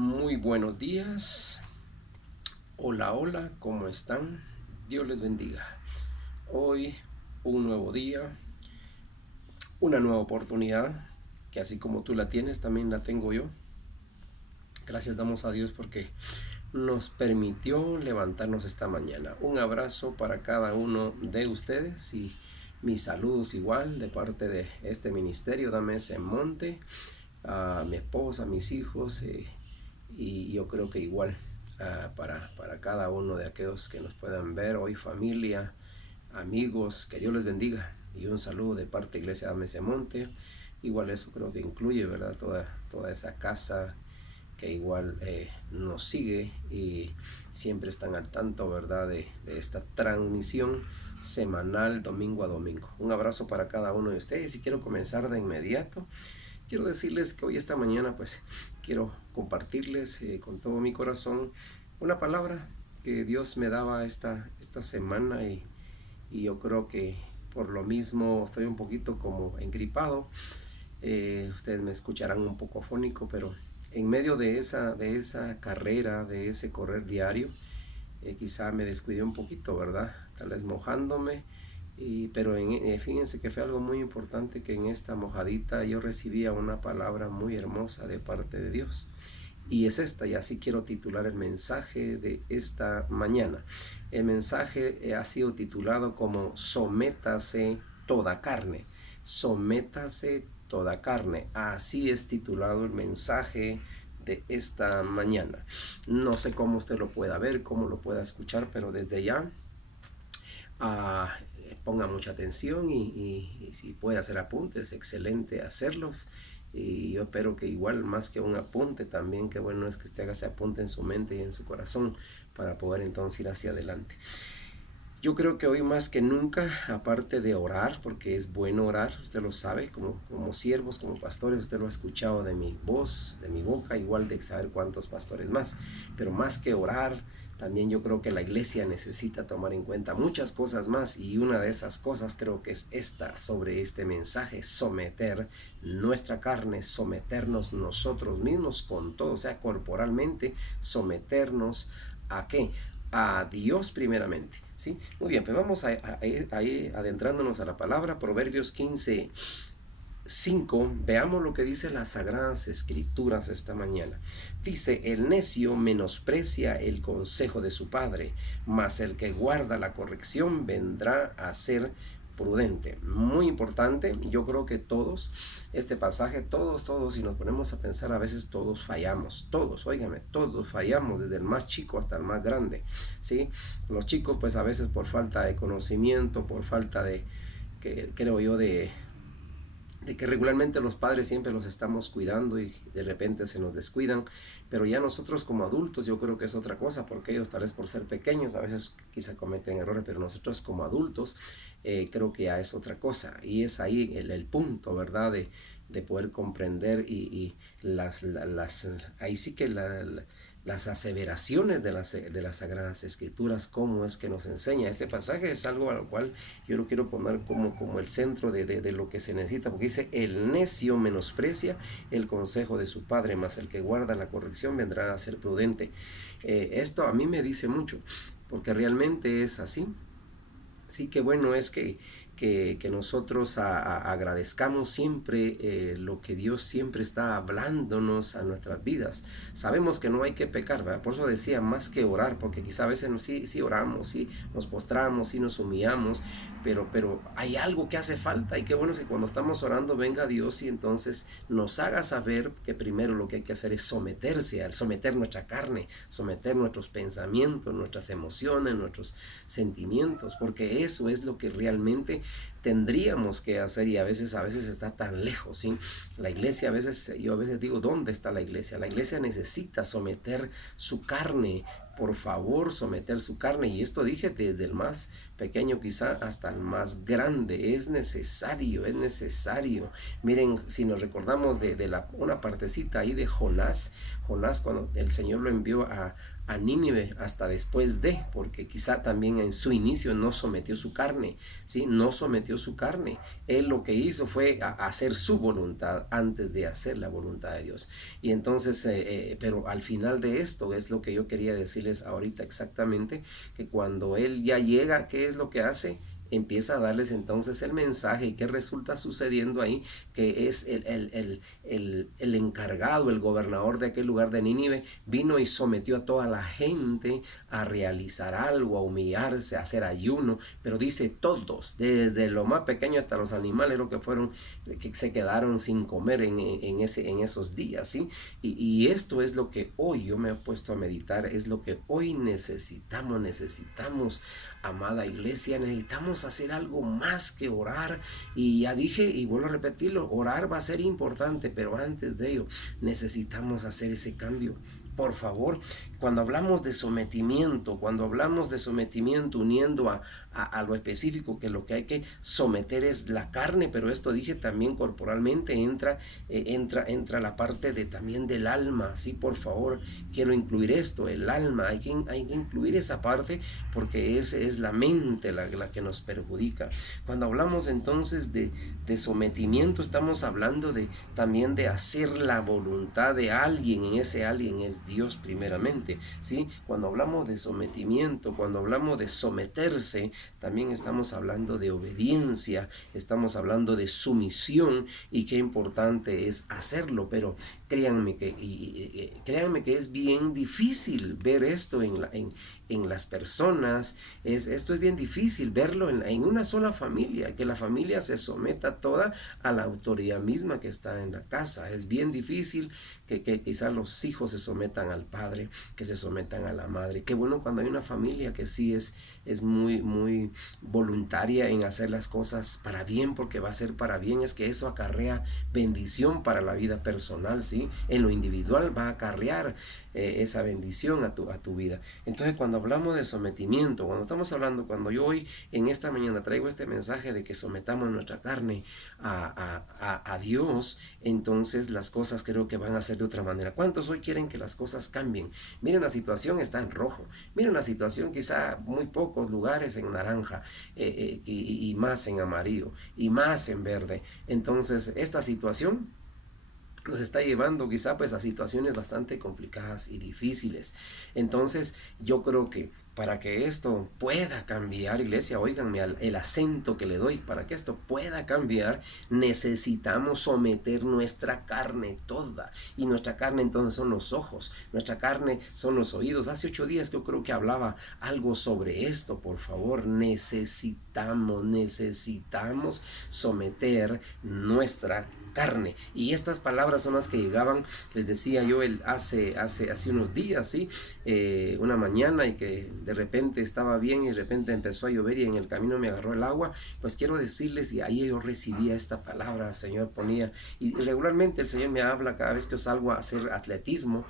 Muy buenos días. Hola, hola, ¿cómo están? Dios les bendiga. Hoy un nuevo día, una nueva oportunidad, que así como tú la tienes, también la tengo yo. Gracias damos a Dios porque nos permitió levantarnos esta mañana. Un abrazo para cada uno de ustedes y mis saludos igual de parte de este ministerio, Dame ese monte, a mi esposa, a mis hijos, y yo creo que igual para cada uno de aquellos que nos puedan ver hoy, familia, amigos, que Dios les bendiga. Y un saludo de parte de Iglesia Dame ese monte. Igual eso creo que incluye, ¿verdad? Toda esa casa que igual nos sigue y siempre están al tanto, ¿verdad? De esta transmisión semanal, domingo a domingo. Un abrazo para cada uno de ustedes y quiero comenzar de inmediato. Quiero decirles que hoy, esta mañana, pues quiero compartirles con todo mi corazón una palabra que Dios me daba esta semana, y yo creo que por lo mismo estoy un poquito como engripado. Ustedes me escucharán un poco afónico, pero en medio de esa carrera, de ese correr diario, quizá me descuidé un poquito, ¿verdad? Tal vez mojándome, pero fíjense que fue algo muy importante, que en esta mojadita yo recibía una palabra muy hermosa de parte de Dios. Y es esta, y así quiero titular el mensaje de esta mañana. El mensaje ha sido titulado como Sométase toda carne. Sométase toda carne. Así es titulado el mensaje de esta mañana. No sé cómo usted lo pueda ver, cómo lo pueda escuchar, pero desde ya ponga mucha atención, y si puede hacer apuntes, excelente hacerlos. Y yo espero que igual, más que un apunte, también que bueno es que usted haga ese apunte en su mente y en su corazón para poder entonces ir hacia adelante. Yo creo que hoy más que nunca, aparte de orar, porque es bueno orar, usted lo sabe, como siervos, como pastores, usted lo ha escuchado de mi voz, de mi boca, igual de saber cuántos pastores más. Pero más que orar, también yo creo que la iglesia necesita tomar en cuenta muchas cosas más, y una de esas cosas creo que es esta, sobre este mensaje: someter nuestra carne, someternos nosotros mismos con todo, o sea, corporalmente, someternos ¿a qué? A Dios primeramente. ¿Sí? Muy bien, pues vamos a ir adentrándonos a la palabra. Proverbios 15:5. Veamos lo que dice las Sagradas Escrituras esta mañana. Dice: el necio menosprecia el consejo de su padre, mas el que guarda la corrección vendrá a ser prudente. Muy importante. Yo creo que todos, este pasaje, todos, si nos ponemos a pensar, a veces todos fallamos, todos, óigame, todos fallamos, desde el más chico hasta el más grande, ¿sí? Los chicos, pues a veces por falta de conocimiento, por falta de, que creo yo, de que regularmente los padres siempre los estamos cuidando y de repente se nos descuidan, pero ya nosotros como adultos yo creo que es otra cosa, porque ellos tal vez por ser pequeños a veces quizá cometen errores, pero nosotros como adultos creo que ya es otra cosa, y es ahí el punto, ¿verdad? De poder comprender, y ahí sí que las aseveraciones de las Sagradas Escrituras, cómo es que nos enseña. Este pasaje es algo a lo cual yo lo quiero poner como el centro de lo que se necesita, porque dice: el necio menosprecia el consejo de su padre, mas el que guarda la corrección vendrá a ser prudente. Esto a mí me dice mucho, porque realmente es así. Sí, que bueno es que nosotros agradezcamos siempre lo que Dios siempre está hablándonos a nuestras vidas. Sabemos que no hay que pecar, ¿verdad? Por eso decía, más que orar, porque quizá a veces sí oramos, sí nos postramos, sí nos humillamos, pero hay algo que hace falta, y qué bueno es que cuando estamos orando venga Dios y entonces nos haga saber que primero lo que hay que hacer es someterse, al someter nuestra carne, someter nuestros pensamientos, nuestras emociones, nuestros sentimientos, porque eso es lo que realmente tendríamos que hacer, y a veces está tan lejos, ¿sí? La iglesia, yo a veces digo, ¿dónde está la iglesia? La iglesia necesita someter su carne, por favor, someter su carne, y esto dije desde el más pequeño quizá hasta el más grande. Es necesario, es necesario. Miren, si nos recordamos de una partecita ahí de Jonás cuando el Señor lo envió a Nínive, hasta después porque quizá también en su inicio no sometió su carne, ¿sí? No sometió sometió su carne. Él lo que hizo fue hacer su voluntad antes de hacer la voluntad de Dios. Y entonces, pero al final de esto es lo que yo quería decirles ahorita exactamente, que cuando Él ya llega, ¿qué es lo que hace? Empieza a darles entonces el mensaje. ¿Y qué resulta sucediendo ahí? Que es el encargado, el gobernador de aquel lugar de Nínive, vino y sometió a toda la gente a realizar algo, a humillarse, a hacer ayuno, pero dice todos, desde lo más pequeño hasta los animales, lo que fueron, que se quedaron sin comer en esos días, ¿sí? Y esto es lo que hoy yo me he puesto a meditar, es lo que hoy necesitamos, amada iglesia, necesitamos hacer algo más que orar. Y ya dije y vuelvo a repetirlo, orar va a ser importante, pero antes de ello necesitamos hacer ese cambio. Por favor, cuando hablamos de sometimiento, uniendo a lo específico, que lo que hay que someter es la carne, pero esto dije también corporalmente, entra la parte de también del alma, sí, por favor, quiero incluir esto, el alma, hay que incluir esa parte, porque es la mente la que nos perjudica. Cuando hablamos entonces de sometimiento, estamos hablando también de hacer la voluntad de alguien, en ese alguien es Dios primeramente, ¿sí? Cuando hablamos de sometimiento, cuando hablamos de someterse, también estamos hablando de obediencia, estamos hablando de sumisión, y qué importante es hacerlo. Pero créanme que es bien difícil ver esto en las personas. Esto es bien difícil verlo en una sola familia, que la familia se someta toda a la autoridad misma que está en la casa. Es bien difícil que quizás los hijos se sometan al padre, que se sometan a la madre. Qué bueno cuando hay una familia que sí es muy voluntaria en hacer las cosas para bien, porque va a ser para bien. Es que eso acarrea bendición para la vida personal, ¿sí? En lo individual va a acarrear esa bendición a tu vida. Entonces, cuando hablamos de sometimiento, cuando yo hoy en esta mañana traigo este mensaje de que sometamos nuestra carne a Dios, entonces las cosas creo que van a ser de otra manera. ¿Cuántos hoy quieren que las cosas cambien? Miren, la situación está en rojo, miren la situación, quizá muy pocos lugares en naranja, y más en amarillo y más en verde. Entonces esta situación nos está llevando quizá pues a situaciones bastante complicadas y difíciles. Entonces yo creo que para que esto pueda cambiar, iglesia, óiganme el acento que le doy, para que esto pueda cambiar, necesitamos someter nuestra carne toda. Y nuestra carne entonces son los ojos, nuestra carne son los oídos. Hace 8 días yo creo que hablaba algo sobre esto. Por favor, necesitamos someter nuestra carne. Y estas palabras son las que llegaban, les decía yo, hace unos días, ¿sí? Una mañana, y que de repente estaba bien y de repente empezó a llover y en el camino me agarró el agua. Pues quiero decirles, y ahí yo recibía esta palabra, el Señor ponía, y regularmente el Señor me habla cada vez que yo salgo a hacer atletismo,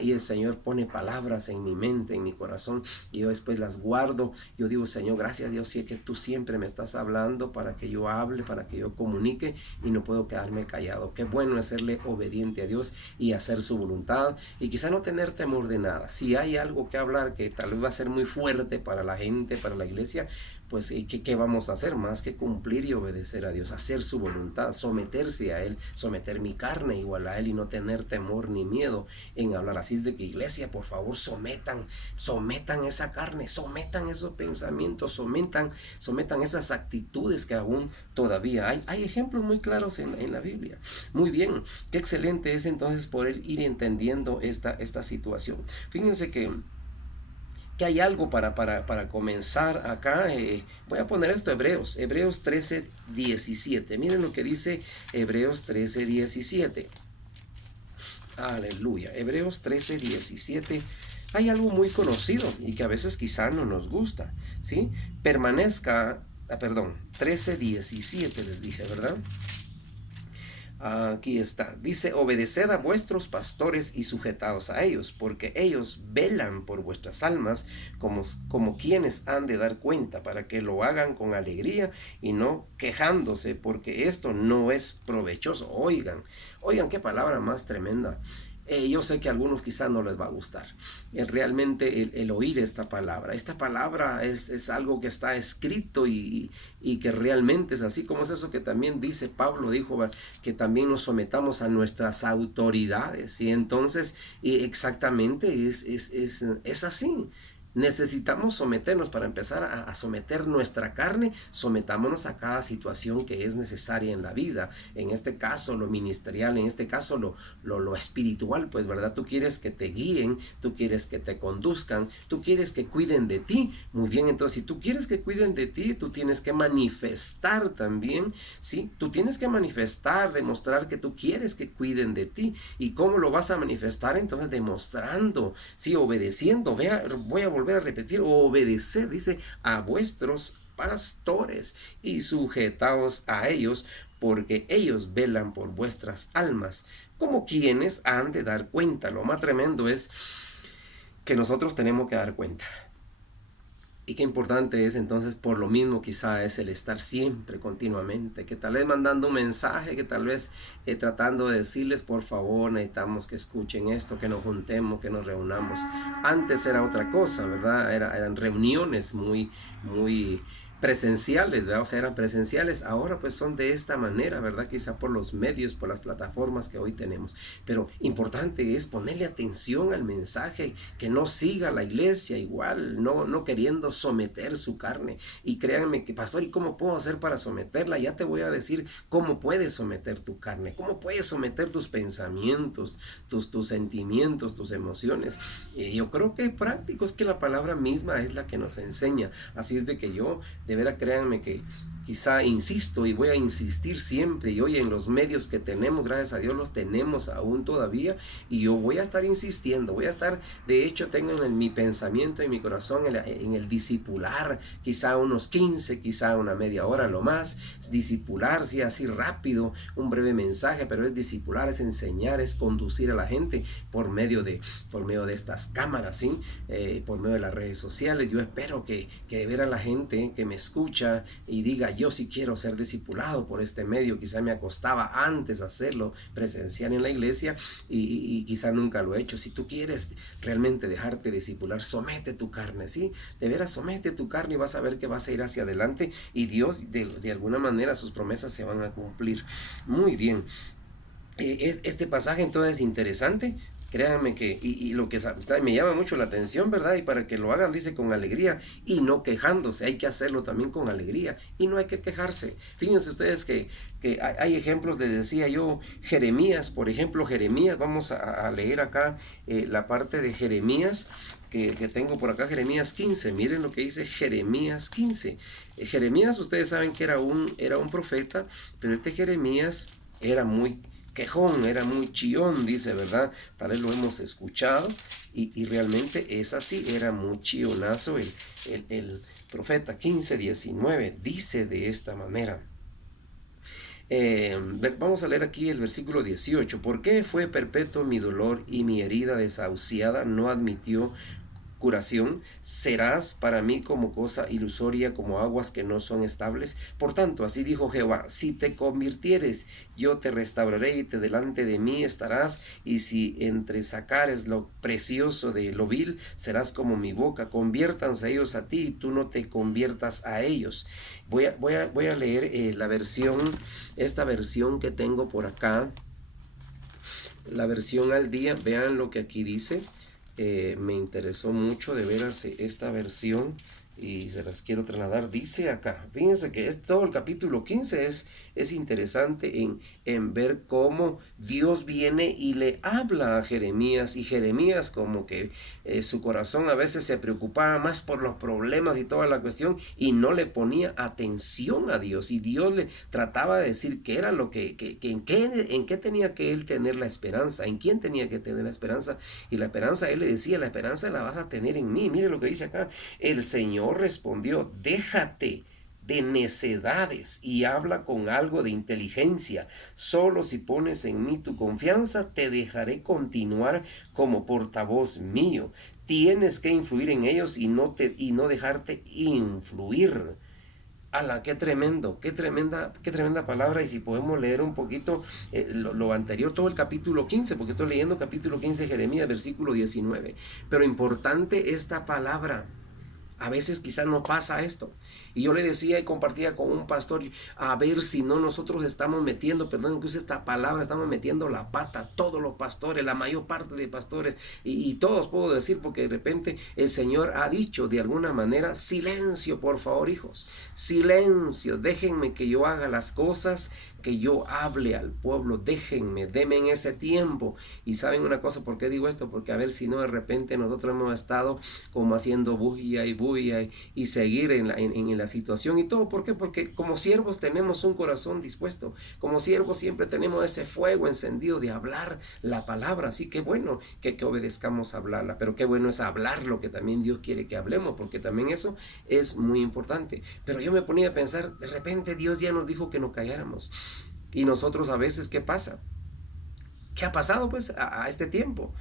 y el Señor pone palabras en mi mente, en mi corazón, y yo después las guardo. Yo digo, Señor, gracias Dios, sí, que tú siempre me estás hablando para que yo hable, para que yo comunique, y no puedo quedarme callado. Qué bueno es serle obediente a Dios y hacer su voluntad, y quizá no tener temor de nada. Si hay algo que hablar que tal vez va a ser muy fuerte para la gente, para la iglesia, pues ¿qué vamos a hacer? Más que cumplir y obedecer a Dios, hacer su voluntad, someterse a Él, someter mi carne igual a Él, y no tener temor ni miedo en hablar. Así es de que, iglesia, por favor, sometan esa carne, sometan esos pensamientos, sometan esas actitudes que aún todavía hay ejemplos muy claros en la Biblia. Muy bien, qué excelente es entonces poder ir entendiendo esta situación. Fíjense que hay algo para comenzar acá. Voy a poner esto, Hebreos 13:17. Miren lo que dice Hebreos 13:17. Aleluya. Hebreos 13:17. Hay algo muy conocido y que a veces quizá no nos gusta, ¿sí? 13:17 les dije, ¿verdad? Aquí está, dice: obedeced a vuestros pastores y sujetaos a ellos, porque ellos velan por vuestras almas como quienes han de dar cuenta, para que lo hagan con alegría y no quejándose, porque esto no es provechoso. Oigan qué palabra más tremenda. Yo sé que a algunos quizás no les va a gustar. Realmente el oír esta palabra. Esta palabra es algo que está escrito y que realmente es así, como es eso que también dice Pablo, dijo que también nos sometamos a nuestras autoridades. Y entonces exactamente es así. Necesitamos someternos para empezar a someter nuestra carne, sometámonos a cada situación que es necesaria en la vida, en este caso lo ministerial, en este caso lo espiritual, pues verdad, tú quieres que te guíen, tú quieres que te conduzcan, tú quieres que cuiden de ti, muy bien, entonces si tú quieres que cuiden de ti, tú tienes que manifestar también, ¿sí? Tú tienes que manifestar, demostrar que tú quieres que cuiden de ti. ¿Y cómo lo vas a manifestar? Entonces demostrando, sí, obedeciendo. Voy a volver a repetir, obedeced, dice, a vuestros pastores y sujetaos a ellos, porque ellos velan por vuestras almas, como quienes han de dar cuenta. Lo más tremendo es que nosotros tenemos que dar cuenta. Y qué importante es entonces, por lo mismo quizá es el estar siempre, continuamente, que tal vez mandando un mensaje, que tal vez tratando de decirles, por favor, necesitamos que escuchen esto, que nos juntemos, que nos reunamos. Antes era otra cosa, ¿verdad? Eran reuniones muy presenciales, ¿verdad? O sea, eran presenciales, ahora pues son de esta manera, ¿verdad? Quizá por los medios, por las plataformas que hoy tenemos, pero importante es ponerle atención al mensaje, que no siga la iglesia igual, no queriendo someter su carne. Y créanme que, pastor, ¿y cómo puedo hacer para someterla? Ya te voy a decir cómo puedes someter tu carne, cómo puedes someter tus pensamientos, tus sentimientos, tus emociones. Yo creo que es práctico, es que la palabra misma es la que nos enseña, así es de que yo de veras créanme que quizá insisto y voy a insistir siempre, y hoy en los medios que tenemos, gracias a Dios los tenemos aún todavía, y yo voy a estar insistiendo, voy a estar, de hecho tengo en mi pensamiento, en mi corazón, en el discipular, quizá unos 15, quizá una media hora lo más, discipular, sí, así rápido, un breve mensaje, pero es discipular, es enseñar, es conducir a la gente por medio de estas cámaras, ¿sí? Por medio de las redes sociales. Yo espero que de veras la gente que me escucha y diga, yo sí quiero ser discipulado por este medio. Quizá me acostaba antes hacerlo presencial en la iglesia y quizá nunca lo he hecho. Si tú quieres realmente dejarte discipular, somete tu carne, ¿sí? De veras, somete tu carne y vas a ver que vas a ir hacia adelante y Dios de alguna manera sus promesas se van a cumplir. Muy bien. Este pasaje entonces es interesante. Créanme que, y lo que me llama mucho la atención, ¿verdad? Y para que lo hagan, dice con alegría y no quejándose. Hay que hacerlo también con alegría y no hay que quejarse. Fíjense ustedes que hay ejemplos de, decía yo, Jeremías, por ejemplo, Jeremías, vamos a leer acá la parte de Jeremías que tengo por acá, Jeremías 15. Miren lo que dice Jeremías 15. Jeremías, ustedes saben que era un profeta, pero este Jeremías era muy quejón, era muy chillón, dice, ¿verdad? Tal vez lo hemos escuchado y realmente es así, era muy chillonazo el profeta 15:19, dice de esta manera. Vamos a leer aquí el versículo 18. ¿Por qué fue perpetuo mi dolor y mi herida desahuciada no admitió curación? Serás para mí como cosa ilusoria, como aguas que no son estables. Por tanto, así dijo Jehová, si te convirtieres, yo te restauraré y te delante de mí estarás, y si entresacares lo precioso de lo vil, serás como mi boca. Conviértanse ellos a ti y tú no te conviertas a ellos. Voy a leer esta versión que tengo por acá, la versión al día. Vean lo que aquí dice. Me interesó mucho de veras esta versión y se las quiero trasladar. Dice acá, fíjense que todo el capítulo 15 es interesante en ver cómo Dios viene y le habla a Jeremías, y Jeremías como que su corazón a veces se preocupaba más por los problemas y toda la cuestión y no le ponía atención a Dios, y Dios le trataba de decir qué era lo que en qué tenía que él tener la esperanza, en quién tenía que tener la esperanza, y la esperanza, él le decía, la esperanza la vas a tener en mí. Mire lo que dice acá, el Señor respondió, déjate de necedades y habla con algo de inteligencia. Solo si pones en mí tu confianza, te dejaré continuar como portavoz mío. Tienes que influir en ellos y no dejarte influir. ¡Hala, qué tremenda palabra! Y si podemos leer un poquito lo anterior, todo el capítulo 15, porque estoy leyendo capítulo 15 de Jeremías, versículo 19. Pero importante esta palabra. A veces quizás no pasa esto. Y yo le decía y compartía con un pastor, a ver si no nosotros estamos metiendo, perdón que use esta palabra, estamos metiendo la pata, todos los pastores, la mayor parte de pastores, y todos puedo decir, porque de repente el Señor ha dicho de alguna manera, silencio por favor hijos, silencio, déjenme que yo haga las cosas, que yo hable al pueblo, déjenme, denme en ese tiempo. Y saben una cosa, ¿por qué digo esto? Porque a ver si no de repente nosotros hemos estado como haciendo bulla y seguir en la situación y todo. ¿Por qué? Porque como siervos tenemos un corazón dispuesto, como siervos siempre tenemos ese fuego encendido de hablar la palabra. Así que bueno que obedezcamos a hablarla, pero qué bueno es hablar lo que también Dios quiere que hablemos, porque también eso es muy importante. Pero yo me ponía a pensar, de repente Dios ya nos dijo que no calláramos. Y nosotros a veces, ¿qué pasa? ¿Qué ha pasado pues a este tiempo?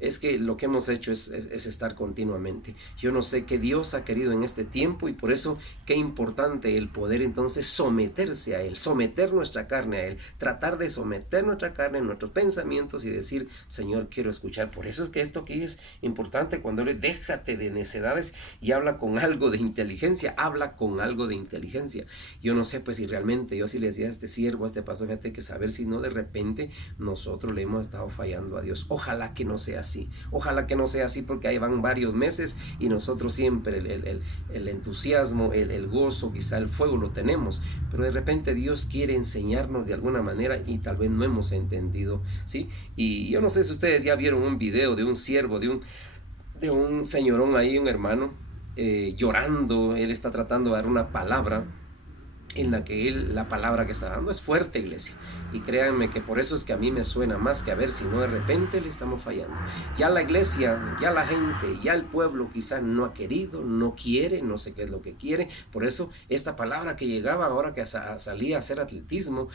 Es que lo que hemos hecho es estar continuamente. Yo no sé qué Dios ha querido en este tiempo, y por eso qué importante el poder entonces someterse a Él, someter nuestra carne a Él, tratar de someter nuestra carne, nuestros pensamientos, y decir, Señor, quiero escuchar. Por eso es que esto aquí es importante, cuando Él déjate de necedades y habla con algo de inteligencia, habla con algo de inteligencia. Yo no sé pues si realmente, yo sí le decía a este siervo, a este pastor, fíjate que saber si no de repente nosotros le hemos estado fallando a Dios. Ojalá que no sea así. Ojalá que no sea así, porque ahí van varios meses y nosotros siempre el entusiasmo, el gozo, quizá el fuego lo tenemos, pero de repente Dios quiere enseñarnos de alguna manera y tal vez no hemos entendido, ¿sí? Y yo no sé si ustedes ya vieron un video de un siervo, de un señorón ahí, un hermano, llorando. Él está tratando de dar una palabra en la que la palabra que está dando es fuerte, iglesia. Y créanme que por eso es que a mí me suena más que a ver si no de repente le estamos fallando. Ya la iglesia, ya la gente, ya el pueblo quizás no ha querido, no quiere, no sé qué es lo que quiere. Por eso esta palabra que llegaba ahora que salía a hacer atletismo,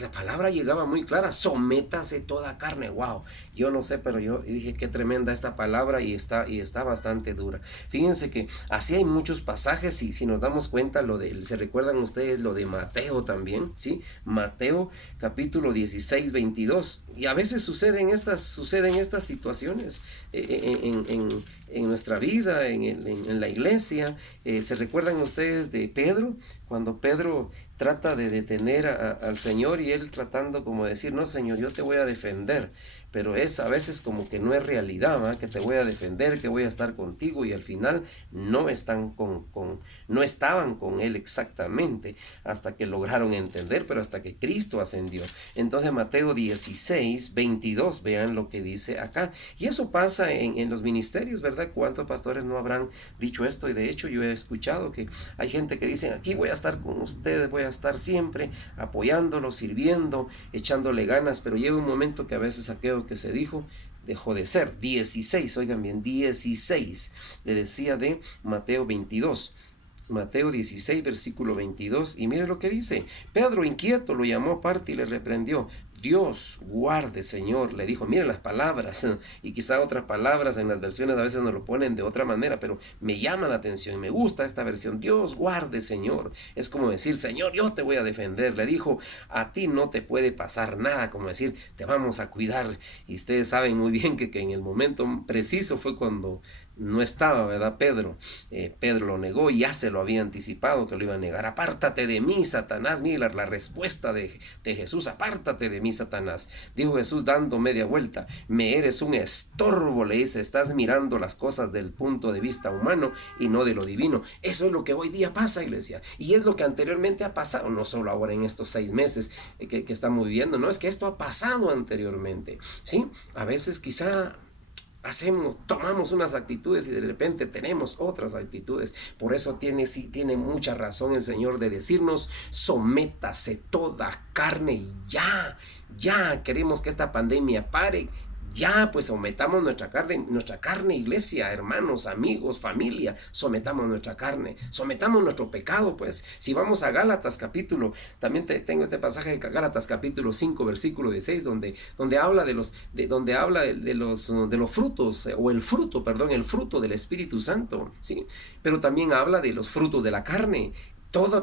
la palabra llegaba muy clara, sométase toda carne. Wow, yo no sé, pero yo dije qué tremenda esta palabra, y está bastante dura. Fíjense que así hay muchos pasajes, y si nos damos cuenta, se recuerdan ustedes lo de Mateo también, ¿sí? Mateo capítulo 16, 22. Y a veces suceden estas situaciones en nuestra vida, en la iglesia. ¿Se recuerdan ustedes de Pedro? Cuando Pedro trata de detener al Señor, y él tratando como de decir, no Señor, yo te voy a defender, pero es a veces como que no es realidad, ¿va? Que te voy a defender, que voy a estar contigo, y al final no estaban con él exactamente, hasta que lograron entender, pero hasta que Cristo ascendió. Entonces Mateo 16, 22, vean lo que dice acá, y eso pasa en los ministerios, ¿verdad? ¿Cuántos pastores no habrán dicho esto? Y de hecho yo he escuchado que hay gente que dice, aquí voy a estar con ustedes, voy a estar siempre apoyándolos, sirviendo, echándole ganas, pero llega un momento que a veces aquello que se dijo dejó de ser. 16, oigan bien, 16, le decía de Mateo 22. Mateo 16, versículo 22, y mire lo que dice. Pedro, inquieto, lo llamó aparte y le reprendió. Dios guarde, Señor, le dijo. Miren las palabras, y quizá otras palabras en las versiones a veces nos lo ponen de otra manera, pero me llama la atención y me gusta esta versión. Dios guarde, Señor. Es como decir, Señor, yo te voy a defender. Le dijo, a ti no te puede pasar nada, como decir, te vamos a cuidar. Y ustedes saben muy bien que en el momento preciso fue cuando no estaba, ¿verdad? Pedro lo negó, y ya se lo había anticipado que lo iba a negar. Apártate de mí, Satanás. Mira la respuesta de Jesús. Apártate de mí, Satanás. Dijo Jesús dando media vuelta. Me eres un estorbo, le dice. Estás mirando las cosas del punto de vista humano y no de lo divino. Eso es lo que hoy día pasa, iglesia. Y es lo que anteriormente ha pasado, no solo ahora en estos 6 meses que estamos viviendo. No, es que esto ha pasado anteriormente, ¿sí? A veces quizá tomamos unas actitudes y de repente tenemos otras actitudes. Por eso tiene mucha razón el Señor de decirnos, sométase toda carne, y ya queremos que esta pandemia pare. Ya, pues sometamos nuestra carne, iglesia, hermanos, amigos, familia, sometamos nuestra carne, sometamos nuestro pecado, pues. Si vamos a Gálatas capítulo, también tengo este pasaje de Gálatas capítulo 5, versículo 16, donde habla de los frutos, o el fruto del Espíritu Santo, ¿sí? Pero también habla de los frutos de la carne. Toda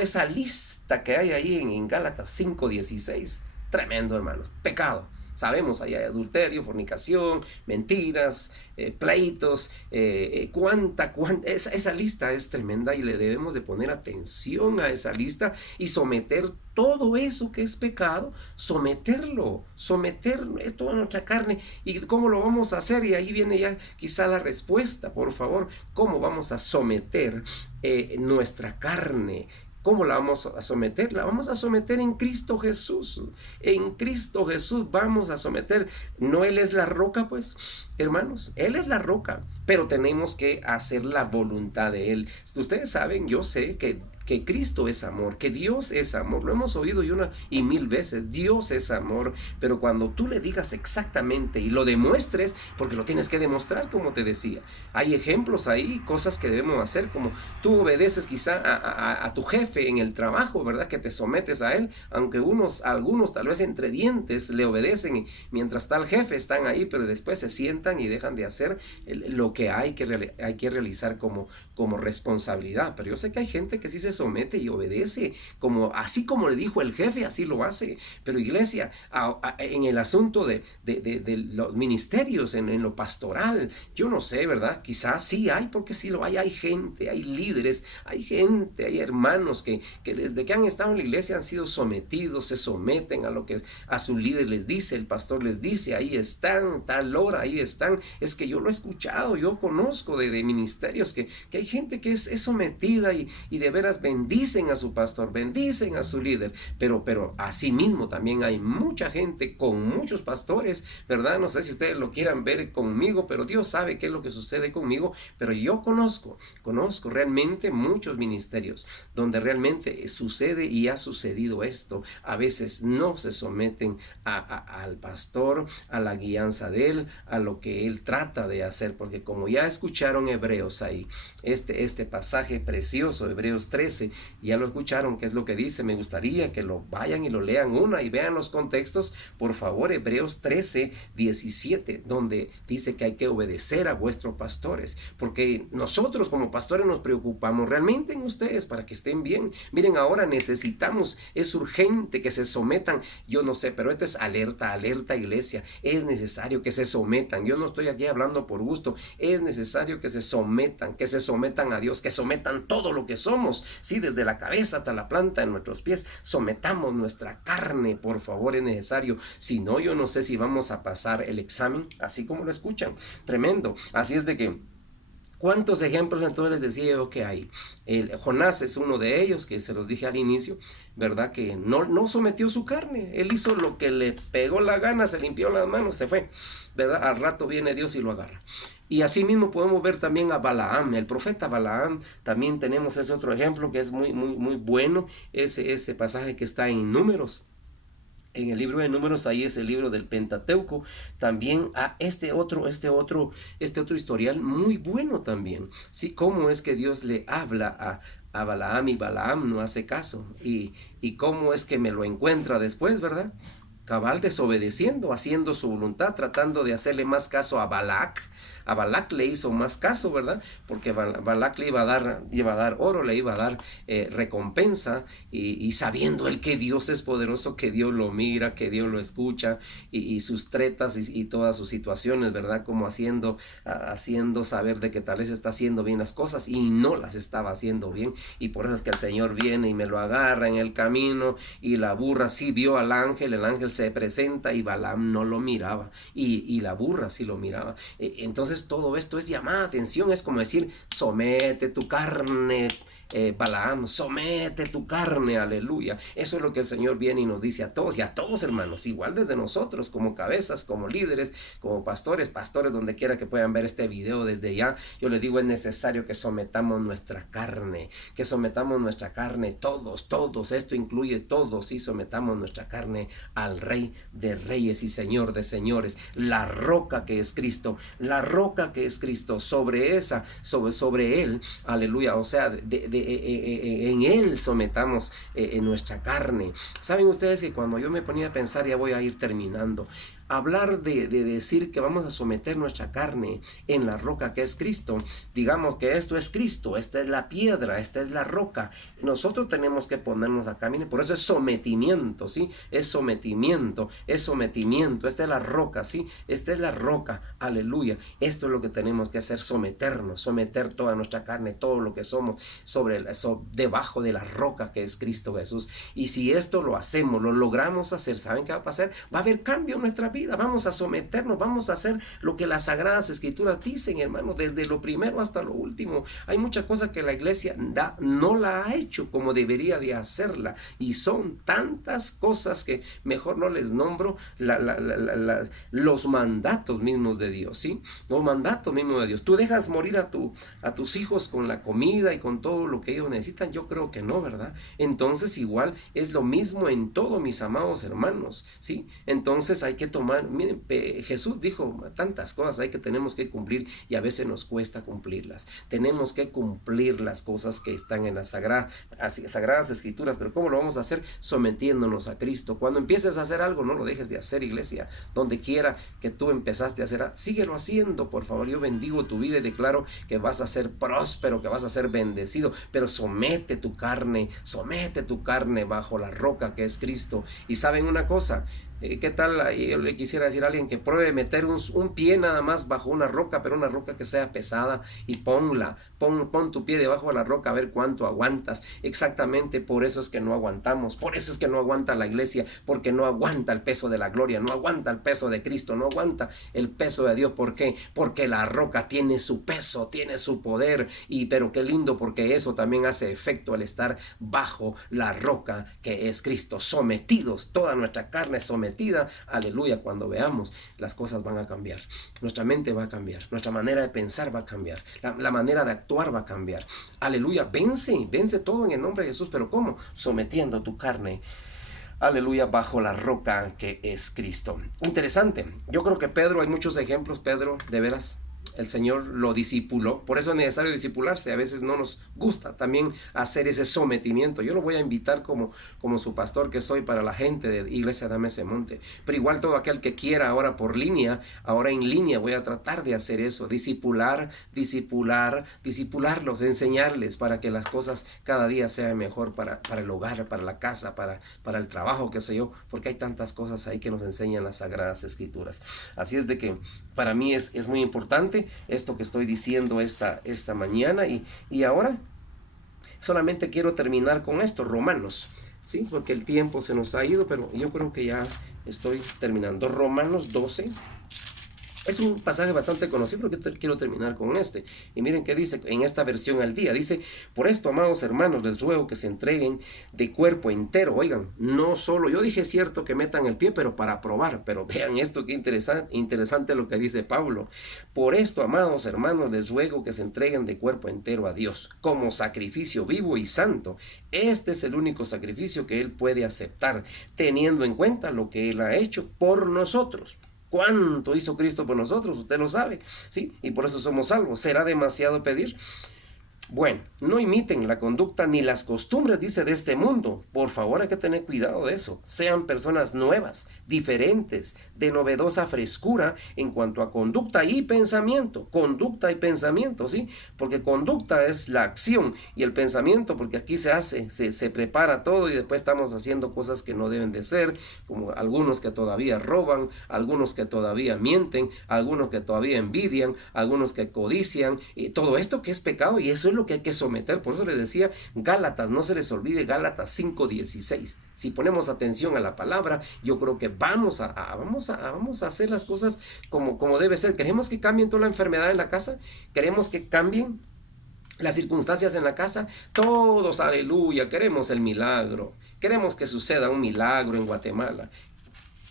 esa lista que hay ahí en Gálatas 5:16, tremendo, hermanos, pecado. Sabemos, ahí hay adulterio, fornicación, mentiras, pleitos, esa lista es tremenda y le debemos de poner atención a esa lista y someter todo eso que es pecado, someter toda nuestra carne. ¿Y cómo lo vamos a hacer? Y ahí viene ya quizá la respuesta, por favor, ¿cómo vamos a someter nuestra carne? ¿Cómo la vamos a someter? La vamos a someter en Cristo Jesús. En Cristo Jesús vamos a someter. ¿No Él es la roca, pues? Hermanos, Él es la roca, pero tenemos que hacer la voluntad de Él. Ustedes saben, yo sé que Cristo es amor, que Dios es amor. Lo hemos oído una y mil veces. Dios es amor, pero cuando tú le digas exactamente y lo demuestres, porque lo tienes que demostrar, como te decía. Hay ejemplos ahí, cosas que debemos hacer, como tú obedeces quizá a tu jefe en el trabajo, ¿verdad? Que te sometes a él, aunque algunos tal vez entre dientes le obedecen, mientras tal jefe están ahí, pero después se sientan y dejan de hacer lo que hay que realizar como responsabilidad. Pero yo sé que hay gente que sí se somete y obedece, así como le dijo el jefe, así lo hace. Pero iglesia, en el asunto de los ministerios, en lo pastoral, yo no sé, ¿verdad? Quizás sí hay, porque sí lo hay gente, hay líderes, hay gente, hay hermanos que desde que han estado en la iglesia han sido sometidos, se someten a lo que a su líder les dice, el pastor les dice, ahí están, tal hora, ahí están. Es que yo lo he escuchado, yo conozco de ministerios que hay gente que es sometida y de veras bendicen a su pastor, bendicen a su líder, pero asimismo también hay mucha gente con muchos pastores, ¿verdad? No sé si ustedes lo quieran ver conmigo, pero Dios sabe qué es lo que sucede conmigo. Pero yo conozco realmente muchos ministerios donde realmente sucede y ha sucedido esto. A veces no se someten al pastor, a la guianza de él, a lo que él trata de hacer, porque como ya escucharon Hebreos ahí, este pasaje precioso, Hebreos 13, ya lo escucharon, qué es lo que dice. Me gustaría que lo vayan y lo lean y vean los contextos, por favor. Hebreos 13:17, donde dice que hay que obedecer a vuestros pastores, porque nosotros como pastores nos preocupamos realmente en ustedes para que estén bien. Miren, ahora necesitamos, es urgente que se sometan. Yo no sé, pero esto es alerta, iglesia. Es necesario que se sometan. Yo no estoy aquí hablando por gusto. Es necesario que se sometan a Dios, que sometan todo lo que somos, sí, desde la cabeza hasta la planta de nuestros pies. Sometamos nuestra carne, por favor, es necesario. Si no, yo no sé si vamos a pasar el examen, así como lo escuchan. Tremendo. Así es de que ¿cuántos ejemplos entonces les decía yo que hay? Jonás es uno de ellos, que se los dije al inicio, ¿verdad? Que no sometió su carne. Él hizo lo que le pegó la gana, se limpió las manos, se fue, ¿verdad? Al rato viene Dios y lo agarra. Y así mismo podemos ver también a Balaam, el profeta Balaam. También tenemos ese otro ejemplo que es muy, muy, muy bueno, ese pasaje que está en Números. En el libro de Números, ahí es el libro del Pentateuco. También a este otro historial muy bueno también. Sí, cómo es que Dios le habla a Balaam y Balaam no hace caso. Y cómo es que me lo encuentra después, ¿verdad? Cabal, desobedeciendo, haciendo su voluntad, tratando de hacerle más caso a Balac. A Balac le hizo más caso, ¿verdad? Porque Balac le iba a dar oro, le iba a dar recompensa, y sabiendo él que Dios es poderoso, que Dios lo mira, que Dios lo escucha, y sus tretas y todas sus situaciones, ¿verdad? Como haciendo saber de que tal vez está haciendo bien las cosas y no las estaba haciendo bien, y por eso es que el Señor viene y me lo agarra en el camino, y la burra sí vio al ángel, el ángel se presenta y Balaam no lo miraba, y la burra sí lo miraba. Entonces todo esto es llamada atención, es como decir, somete tu carne, Balaam, somete tu carne, aleluya. Eso es lo que el Señor viene y nos dice a todos, y a todos, hermanos, igual desde nosotros como cabezas, como líderes, como pastores, donde quiera que puedan ver este video desde ya. Yo les digo, es necesario que sometamos nuestra carne, todos, esto incluye todos, y sometamos nuestra carne al Rey de Reyes y Señor de Señores, la roca que es Cristo, sobre él, aleluya. O sea, en él sometamos en nuestra carne. Saben ustedes que cuando yo me ponía a pensar, ya voy a ir terminando, hablar de decir que vamos a someter nuestra carne en la roca que es Cristo. Digamos que esto es Cristo, esta es la piedra, esta es la roca. Nosotros tenemos que ponernos a caminar, por eso es sometimiento, ¿sí? Es sometimiento, es sometimiento. Esta es la roca, ¿sí? Esta es la roca, aleluya. Esto es lo que tenemos que hacer, someternos, someter toda nuestra carne, todo lo que somos debajo de la roca que es Cristo Jesús. Y si esto lo hacemos, lo logramos hacer, ¿saben qué va a pasar? Va a haber cambio en nuestra vida, vamos a someternos, vamos a hacer lo que las Sagradas Escrituras dicen, hermano, desde lo primero hasta lo último. Hay muchas cosas que la iglesia no la ha hecho como debería de hacerla, y son tantas cosas que mejor no les nombro los mandatos mismos de Dios, ¿sí? Los mandatos mismos de Dios. ¿Tú dejas morir a tus hijos con la comida y con todo lo que ellos necesitan? Yo creo que no, ¿verdad? Entonces igual es lo mismo en todo, mis amados hermanos, ¿sí? Entonces hay que tomar, miren, Jesús dijo tantas cosas ahí que tenemos que cumplir, y a veces nos cuesta cumplirlas. Tenemos que cumplir las cosas que están en las Sagradas Escrituras, pero ¿cómo lo vamos a hacer? Sometiéndonos a Cristo. Cuando empieces a hacer algo, no lo dejes de hacer, iglesia. Donde quiera que tú empezaste a hacer, síguelo haciendo, por favor. Yo bendigo tu vida y declaro que vas a ser próspero, que vas a ser bendecido, pero somete tu carne bajo la roca que es Cristo. Y ¿saben una cosa? ¿Qué tal? Yo le quisiera decir a alguien que pruebe meter un pie nada más bajo una roca, pero una roca que sea pesada, y pon tu pie debajo de la roca a ver cuánto aguantas. Exactamente, por eso es que no aguantamos, por eso es que no aguanta la iglesia, porque no aguanta el peso de la gloria, no aguanta el peso de Cristo, no aguanta el peso de Dios. ¿Por qué? Porque la roca tiene su peso, tiene su poder, pero qué lindo, porque eso también hace efecto al estar bajo la roca que es Cristo, sometidos, toda nuestra carne sometida. Aleluya. Cuando veamos, las cosas van a cambiar, nuestra mente va a cambiar, nuestra manera de pensar va a cambiar, la manera de actuar va a cambiar. Aleluya. Vence todo en el nombre de Jesús. ¿Pero cómo? Sometiendo tu carne, aleluya, bajo la roca que es Cristo. Interesante. Yo creo que Pedro, hay muchos ejemplos. Pedro, de veras, el Señor lo discipuló. Por eso es necesario discipularse. A veces no nos gusta también hacer ese sometimiento. Yo lo voy a invitar como su pastor que soy para la gente de Iglesia Dame ese Monte. Pero igual todo aquel que quiera ahora en línea voy a tratar de hacer eso. Discipularlos, enseñarles para que las cosas cada día sean mejor para el hogar, para la casa, para el trabajo, qué sé yo. Porque hay tantas cosas ahí que nos enseñan las Sagradas Escrituras. Así es de que para mí es muy importante esto que estoy diciendo esta mañana, y ahora solamente quiero terminar con esto, Romanos, ¿sí? Porque el tiempo se nos ha ido, pero yo creo que ya estoy terminando. Romanos 12. Es un pasaje bastante conocido, pero quiero terminar con este. Y miren qué dice en esta versión al día. Dice: por esto, amados hermanos, les ruego que se entreguen de cuerpo entero. Oigan, no solo, yo dije cierto que metan el pie, pero para probar. Pero vean esto, qué interesante lo que dice Pablo. Por esto, amados hermanos, les ruego que se entreguen de cuerpo entero a Dios, como sacrificio vivo y santo. Este es el único sacrificio que Él puede aceptar, teniendo en cuenta lo que Él ha hecho por nosotros. ¿Cuánto hizo Cristo por nosotros? Usted lo sabe, ¿sí? Y por eso somos salvos. ¿Será demasiado pedir? Bueno, no imiten la conducta ni las costumbres, dice, de este mundo. Por favor, hay que tener cuidado de eso. Sean personas nuevas, diferentes, de novedosa frescura en cuanto a conducta y pensamiento. Conducta y pensamiento, ¿sí? Porque conducta es la acción, y el pensamiento, porque aquí se prepara todo, y después estamos haciendo cosas que no deben de ser, como algunos que todavía roban, algunos que todavía mienten, algunos que todavía envidian, algunos que codician, y todo esto que es pecado, y eso es lo que hay que someter. Por eso les decía Gálatas, no se les olvide Gálatas 5:16. Si ponemos atención a la palabra, yo creo que vamos a hacer las cosas como debe ser. ¿Queremos que cambien toda la enfermedad en la casa? ¿Queremos que cambien las circunstancias en la casa? Todos, aleluya, queremos el milagro. Queremos que suceda un milagro en Guatemala.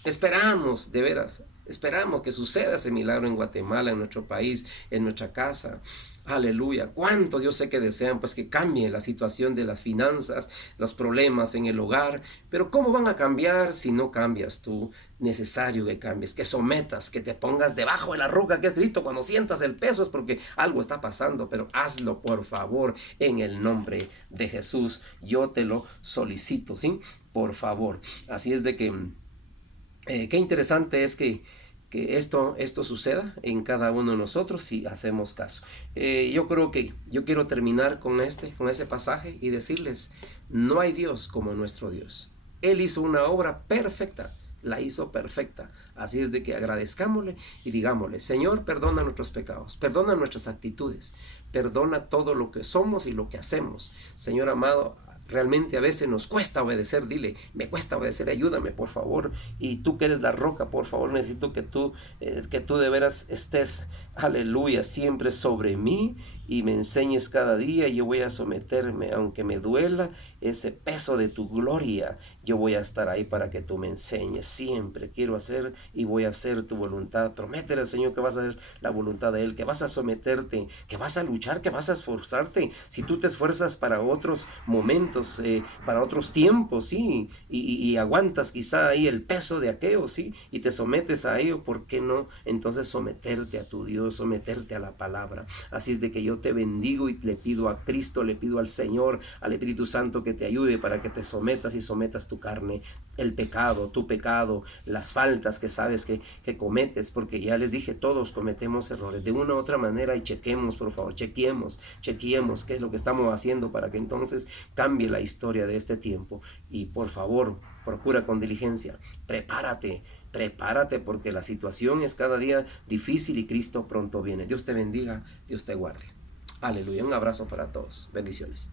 Esperamos, de veras, esperamos que suceda ese milagro en Guatemala, en nuestro país, en nuestra casa. Aleluya. ¿Cuántos yo sé que desean pues que cambie la situación de las finanzas, los problemas en el hogar? Pero ¿cómo van a cambiar si no cambias tú? Necesario que cambies, que sometas, que te pongas debajo de la roca que es Cristo. Cuando sientas el peso es porque algo está pasando, pero hazlo por favor en el nombre de Jesús. Yo te lo solicito, ¿sí? Por favor. Así es de que Qué interesante es que esto suceda en cada uno de nosotros si hacemos caso. Yo creo que yo quiero terminar con ese pasaje y decirles, no hay Dios como nuestro Dios. Él hizo una obra perfecta, la hizo perfecta. Así es de que agradezcámosle y digámosle, Señor, perdona nuestros pecados, perdona nuestras actitudes, perdona todo lo que somos y lo que hacemos. Señor amado, realmente a veces nos cuesta obedecer, dile, me cuesta obedecer, ayúdame por favor, y tú que eres la roca, por favor, necesito que tú de veras estés, aleluya, siempre sobre mí y me enseñes cada día. Yo voy a someterme, aunque me duela ese peso de tu gloria, yo voy a estar ahí para que tú me enseñes. Siempre quiero hacer y voy a hacer tu voluntad. Prométele al Señor que vas a hacer la voluntad de Él, que vas a someterte, que vas a luchar, que vas a esforzarte. Si tú te esfuerzas para otros momentos, para otros tiempos, sí, y aguantas quizá ahí el peso de aquello, sí, y te sometes a ello, ¿por qué no? Entonces someterte a tu Dios, someterte a la palabra. Así es de que yo te bendigo y le pido a Cristo, le pido al Señor, al Espíritu Santo que te ayude para que te sometas y sometas tu carne, el pecado, tu pecado, las faltas que sabes que cometes, porque ya les dije, todos cometemos errores de una u otra manera y chequemos, por favor, chequeemos qué es lo que estamos haciendo para que entonces cambie la historia de este tiempo. Y por favor, procura con diligencia, prepárate porque la situación es cada día difícil y Cristo pronto viene. Dios te bendiga, Dios te guarde. Aleluya, un abrazo para todos, bendiciones.